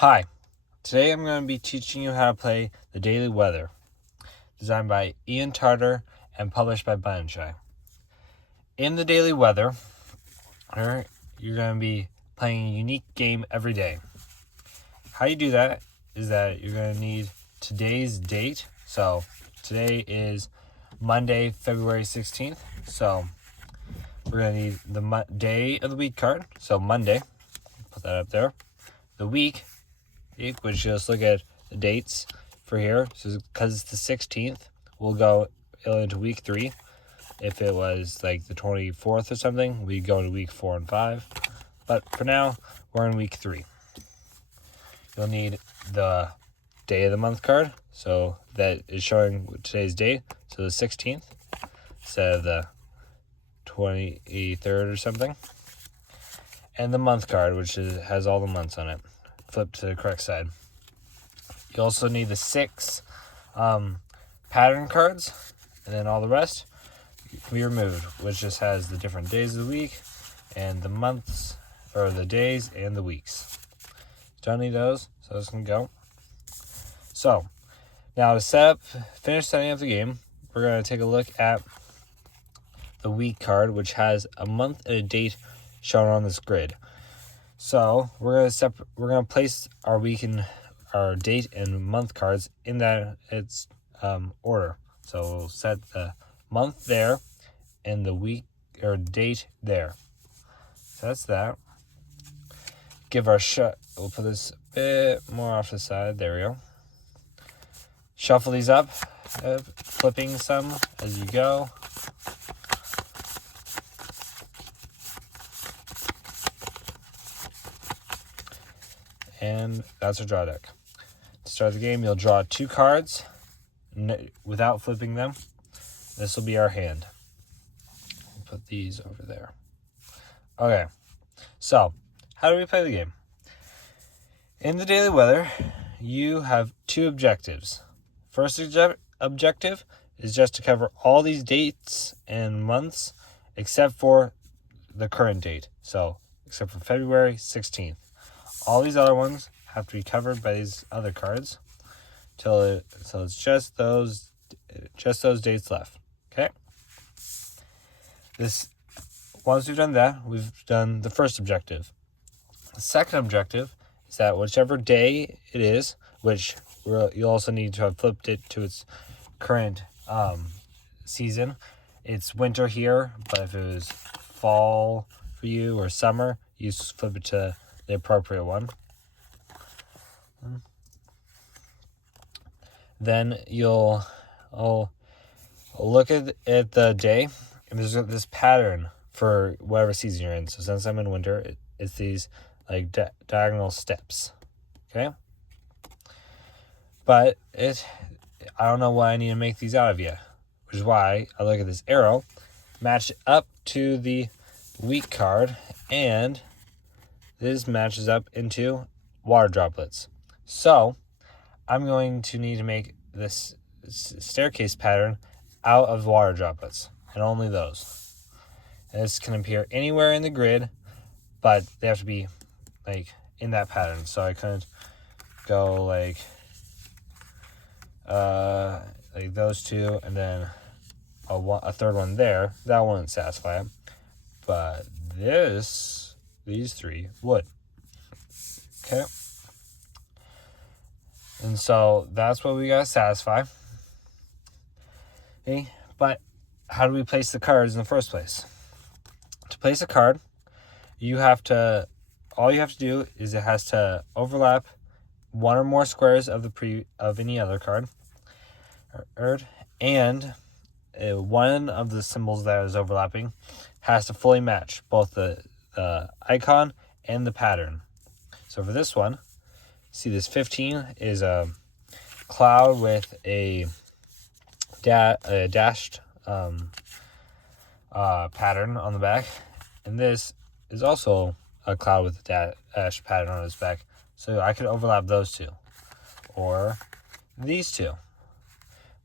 Hi, today I'm going to be teaching you how to play The Daily Weather, designed by Ian Tarter and published by Button In The Daily Weather, you're going to be playing a unique game every day. How you do that is that you're going to need today's date. So today is Monday, February 16th. So we're going to need the day of the week card. So Monday, put that up there. The week, which just look at the dates for here. So because it's the 16th, we'll go into week 3. If it was like the 24th or something, we'd go into week 4 and 5. But for now, we're in week 3. You'll need the day of the month card. So that is showing today's date. So the 16th instead of the 23rd or something. And the month card, which has all the months on it. Flip to the correct side. You also need the 6 pattern cards, and then all the rest can be removed, which just has the different days of the week and the months, or the days and the weeks. Don't need those, so those can go. So now to finish setting up the game, we're going to take a look at the week card, which has a month and a date shown on this grid. So we're gonna place our week and our date and month cards in that its order. So we'll set the month there and the week or date there. So that's that. Give our we'll put this a bit more off the side. There we go. Shuffle these up, flipping some as you go. And that's our draw deck. To start the game, you'll draw 2 cards without flipping them. This will be our hand. We'll put these over there. Okay, so how do we play the game? In the daily weather, you have 2 objectives. First objective is just to cover all these dates and months except for the current date. So, except for February 16th. All these other ones have to be covered by these other cards so it's just those dates left. Okay. Once we've done that, we've done the first objective. The second objective is that whichever day it is, which you'll also need to have flipped it to its current season. It's winter here, but if it was fall for you or summer, you flip it to the appropriate one. Then you'll look at the day, and there's this pattern for whatever season you're in. So since I'm in winter, it's these like diagonal steps. Okay? But I don't know why I need to make these out of yet, which is why I look at this arrow, match it up to the week card, and this matches up into water droplets. So I'm going to need to make this staircase pattern out of water droplets, and only those. And this can appear anywhere in the grid, but they have to be like in that pattern. So I couldn't go like those 2 and then a third one there. That wouldn't satisfy it. But these 3 would. Okay. And so that's what we gotta satisfy. Okay. But how do we place the cards in the first place? To place a card, all you have to do is it has to overlap 1 or more squares of any other card. And one of the symbols that is overlapping has to fully match both the icon and the pattern. So for this one, see this 15 is a cloud with a dashed pattern on the back, and this is also a cloud with a dashed pattern on its back. So I could overlap those 2, or these 2,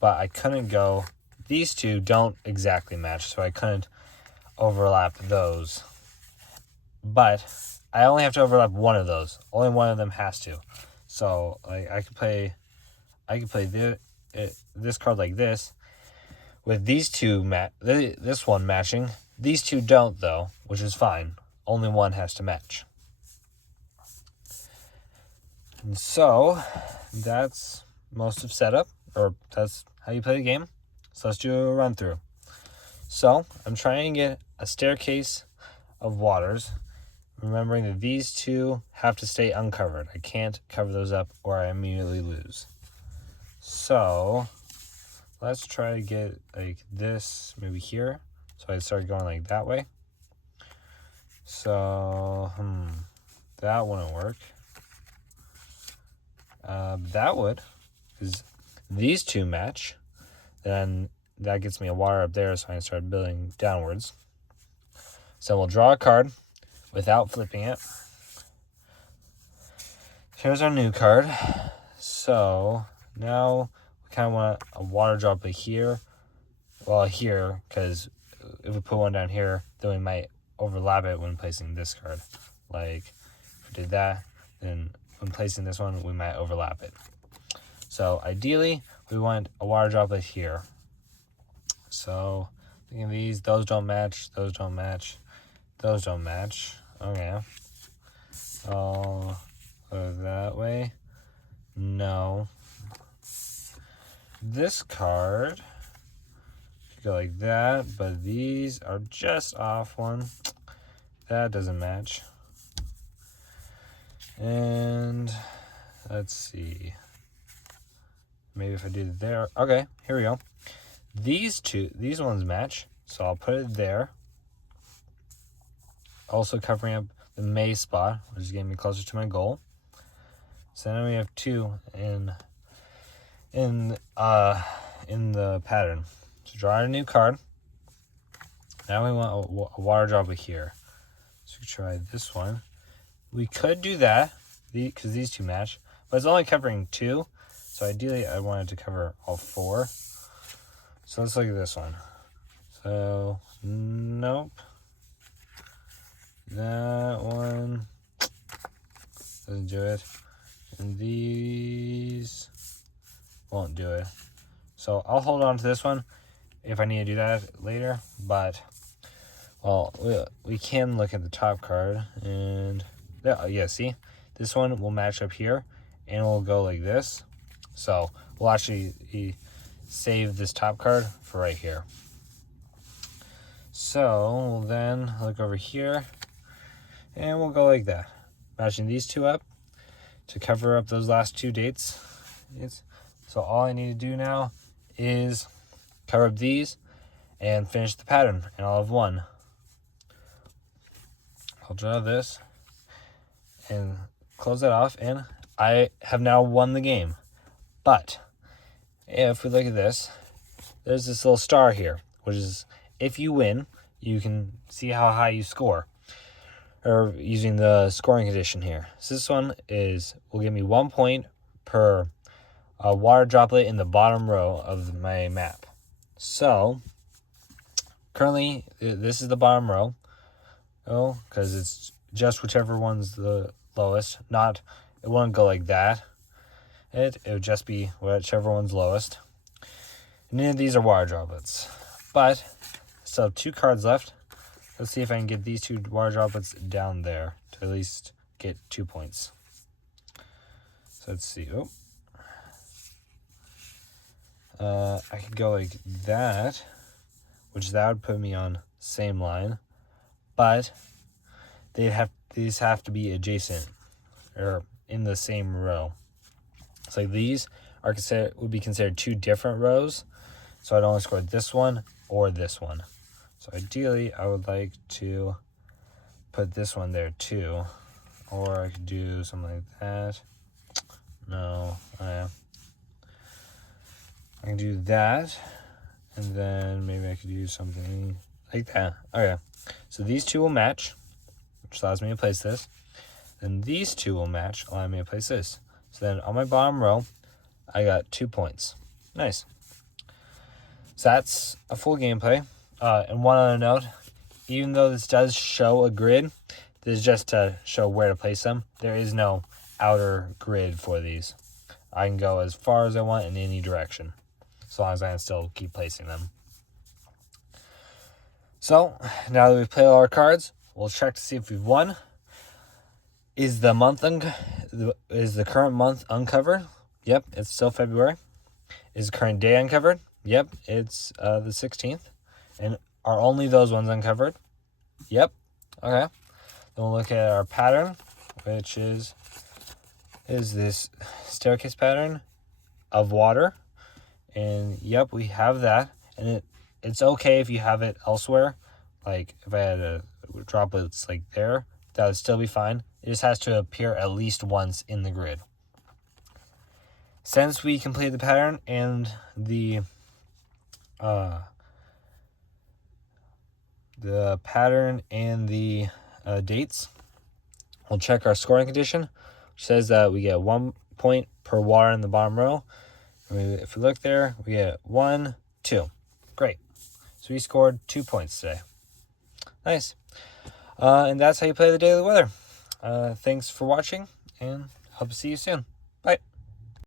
but I couldn't go. These 2 don't exactly match, so I couldn't overlap those. But I only have to overlap one of those. Only one of them has to. So like I could play this card like this with these two this one matching. These two don't though, which is fine. Only one has to match. And so that's most of setup, or that's how you play the game. So let's do a run through. So I'm trying to get a staircase of waters, remembering that these two have to stay uncovered. I can't cover those up or I immediately lose. So let's try to get like this maybe here. So I start going like that way. So that wouldn't work. That would, because these two match. Then that gets me a water up there, so I can start building downwards. So we'll draw a card without flipping it. Here's our new card. So now we kind of want a water droplet here. Well, here, because if we put one down here, then we might overlap it when placing this card. Like, if we did that, then when placing this one, we might overlap it. So ideally, we want a water droplet here. So thinking of these, those don't match, those don't match, those don't match. Okay. Oh, go that way. No. This card could go like that, but these are just off one. That doesn't match. And let's see. Maybe if I do it there. Okay, here we go. These ones match, so I'll put it there. Also covering up the May spot, which is getting me closer to my goal. So now we have two in the pattern. So draw a new card. Now we want a water droplet here. So we try this one. We could do that because these two match, but it's only covering two. So ideally, I wanted to cover all four. So let's look at this one. So, nope. That one doesn't do it. And these won't do it. So I'll hold on to this one if I need to do that later. But, well, we can look at the top card. And, yeah, see? This one will match up here. And we'll go like this. So we'll actually save this top card for right here. So we'll then look over here and we'll go like that, matching these two up to cover up those last two dates. So all I need to do now is cover up these and finish the pattern, and I'll have one. I'll draw this and close that off, and I have now won the game. But if we look at this, there's this little star here, which is if you win, you can see how high you score, or using the scoring condition here. So this one will give me 1 point per water droplet in the bottom row of my map. So currently, this is the bottom row. Oh, because it's just whichever one's the lowest. It won't go like that. It would just be whichever one's lowest. And none of these are water droplets. But I still have two cards left. Let's see if I can get these two water droplets down there to at least get 2 points. So let's see. I could go like that, which that would put me on same line. But these have to be adjacent or in the same row. So these would be considered two different rows. So I'd only score this one or this one. So ideally, I would like to put this one there too. Or I could do something like that. No, I can do that. And then maybe I could do something like that. Okay, so these two will match, which allows me to place this. Then these two will match, allowing me to place this. So then on my bottom row, I got 2 points. Nice. So that's a full gameplay. And one other note, even though this does show a grid, This is just to show where to place them. There is no outer grid for these. I can go as far as I want in any direction, as long as I can still keep placing them. So, now that we've played all our cards, we'll check to see if we've won. Is the current month uncovered? Yep, it's still February. Is the current day uncovered? Yep, it's the 16th. And are only those ones uncovered? Yep. Okay. Then we'll look at our pattern, which is this staircase pattern of water. And yep, we have that. And it's okay if you have it elsewhere. Like if I had droplets like there, that would still be fine. It just has to appear at least once in the grid. Since we completed the pattern and the pattern and the dates, we'll check our scoring condition, which says that we get 1 point per water in the bottom row. And if we look there, we get 1, 2. Great. So we scored 2 points today. Nice. And that's how you play the daily weather. Thanks for watching, and hope to see you soon.